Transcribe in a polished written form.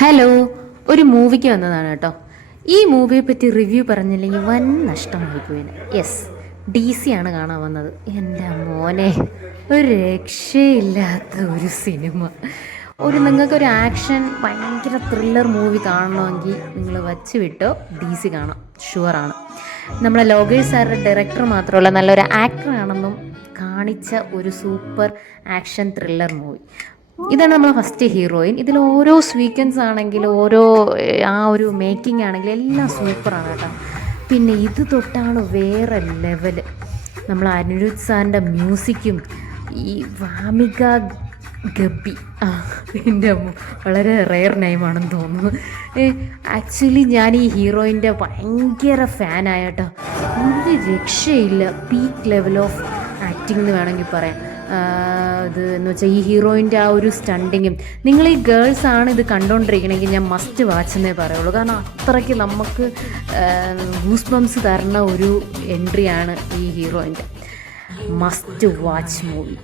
Hello, ഒരു മൂവിക്ക് വന്നതാണ് കേട്ടോ. ഈ മൂവിയെ പറ്റി റിവ്യൂ പറഞ്ഞില്ലെങ്കിൽ വൻ നഷ്ടമായി പോയിന്. യെസ്, DC ആണ് കാണാൻ വന്നത്. എൻ്റെ മോനെ, ഒരു രക്ഷയില്ലാത്ത ഒരു സിനിമ. നിങ്ങൾക്കൊരു ആക്ഷൻ ഭയങ്കര ത്രില്ലർ മൂവി കാണണമെങ്കിൽ നിങ്ങൾ വച്ച് വിട്ടോ, DC കാണാം, ഷുവറാണ്. നമ്മളെ ലോകേഷ് സാറിൻ്റെ ഡയറക്ടർ മാത്രമല്ല, നല്ലൊരു ആക്ടറാണെന്നും കാണിച്ച ഒരു സൂപ്പർ ആക്ഷൻ ത്രില്ലർ മൂവി. ഇതാണ് നമ്മളെ ഫസ്റ്റ് ഹീറോയിൻ. ഇതിൽ ഓരോ സ്വീക്വൻസ് ആണെങ്കിലും ഓരോ ഒരു മേക്കിംഗ് ആണെങ്കിലും എല്ലാം സൂപ്പറാണ് കേട്ടോ. പിന്നെ ഇത് തൊട്ടാണ് വേറെ ലെവല്. നമ്മൾ അനിരുദ്ധ് സാറിൻ്റെ മ്യൂസിക്കും ഈ വാമിക ഗബ്ബി, എൻ്റെ വളരെ റെയർ നെയിമാണെന്ന് തോന്നുന്നു. ആക്ച്വലി ഞാൻ ഈ ഹീറോയിൻ്റെ ഭയങ്കര ഫാനായ കേട്ടോ. ഒരു രക്ഷയില്ല, പീക്ക് ലെവൽ ഓഫ് ആക്ടിംഗ് എന്ന് വേണമെങ്കിൽ പറയാം. ഇത് എന്ന് വെച്ചാൽ ഈ ഹീറോയിൻ്റെ ആ ഒരു സ്റ്റണ്ടിങ്ങും, നിങ്ങൾ ഈ ഗേൾസാണ് ഇത് കണ്ടുകൊണ്ടിരിക്കണമെങ്കിൽ ഞാൻ മസ്റ്റ് വാച്ച് എന്നേ പറയുള്ളൂ. കാരണം അത്രയ്ക്ക് നമുക്ക് ഗൂസ് ബംസ് തരുന്ന ഒരു എൻട്രിയാണ് ഈ ഹീറോയിൻ്റെ. Must watch movie.